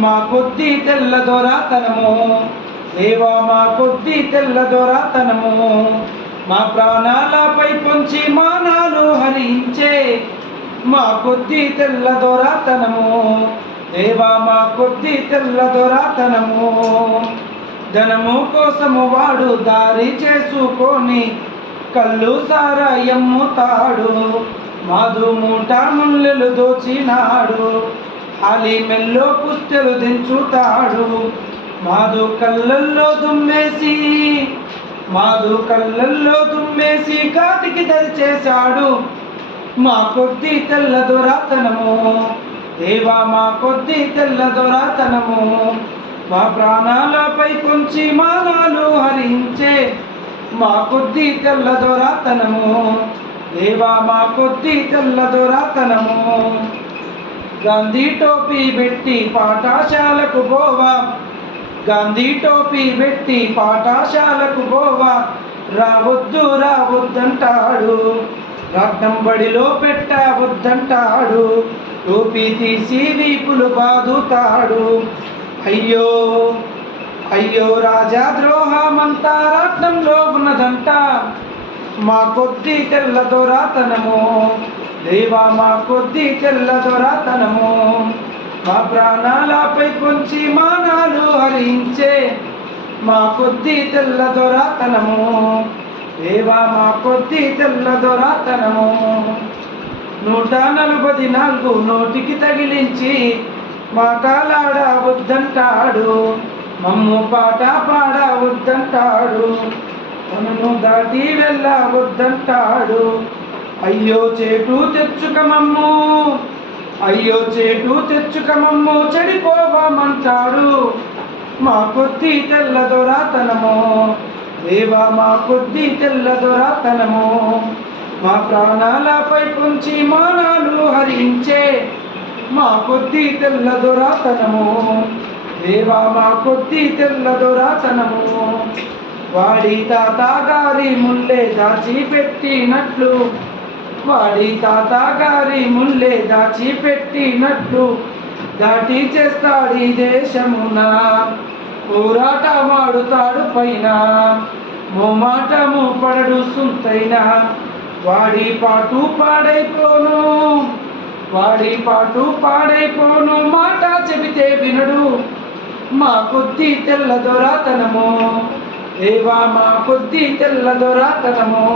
మా కొద్ది తెల్ల దొరతనము దేవా మా కొద్ది తెల్ల దొరతనము మా ప్రాణాలపై పొంచి మానాలు హరించే మా కొద్ది తెల్ల దొరతనము దేవా మా కొద్ది తెల్ల దొరతనము ధనము కోసము వాడు దారి చేసుకొని కళ్ళు సారాయమ్ముతాడు మాధు మూట ముల్లెలు దోచినాడు అలి మెల్లో పుస్తెలు దించుతాడు మాధు కళ్ళల్లో దుమ్మేసి కాటికి దరి చేశాడు మా కొద్ది తెల్ల దొరతనము దేవా మా కొద్ది తెల్ల దొరతనము మా ప్రాణాలపై కొంచి మానాలు హరించే మా కొద్ది తెల్ల దొరతనము దేవా మా కొద్ది తెల్ల దొరతనము గాంధీ టోపీ పెట్టి పాఠశాలకు పోవా గాంధీ టోపీ పెట్టి పాఠశాలకు పోవా రావద్దంటాడు రాట్నం బడిలో పెట్టవద్దంటాడు టోపీ తీసి వీపులు బాదుతాడు అయ్యో అయ్యో రాజా ద్రోహమంతా రాట్నంలో ఉన్నదంట మా కొద్ది తెల్ల దొరతనము దేవా మా కొద్ది తెల్ల దొరతనము మా ప్రాణాలపై కొంచి మానాలు హరించే మా కొద్ది తెల్ల దొరతనము దేవా మా కొద్ది తెల్ల దొరతనము 144 నోటికి తగిలించి మాటలాడవద్దంటాడు మమ్ము పాట పాడవద్దంటాడు తనను దాటి వెళ్ళవద్దంటాడు అయ్యో చేటు తెచ్చుకమమ్ము చెడిపోవమంటాడు మా కొద్ది తెల్ల దొరతనము దేవా మా కొద్ది తెల్ల దొరతనము మా ప్రాణాలపై పొంచి మానాలు హరించే మా కొద్ది తెల్ల దొరతనము దేవా మా కొద్ది తెల్ల దొరతనము వాడి తాతగారి ముల్లే దాచిపెట్టినట్లు దాటి చేస్తాడు దేశమున పోరాట వాడుతాడు పైన మోమాటము పడడు సుంతైన వాడి పాటు పాడైపోను మాట చెబితే వినడు మా కొద్ది తెల్ల దొరతనము దేవా మా కొద్ది తెల్ల దొరతనము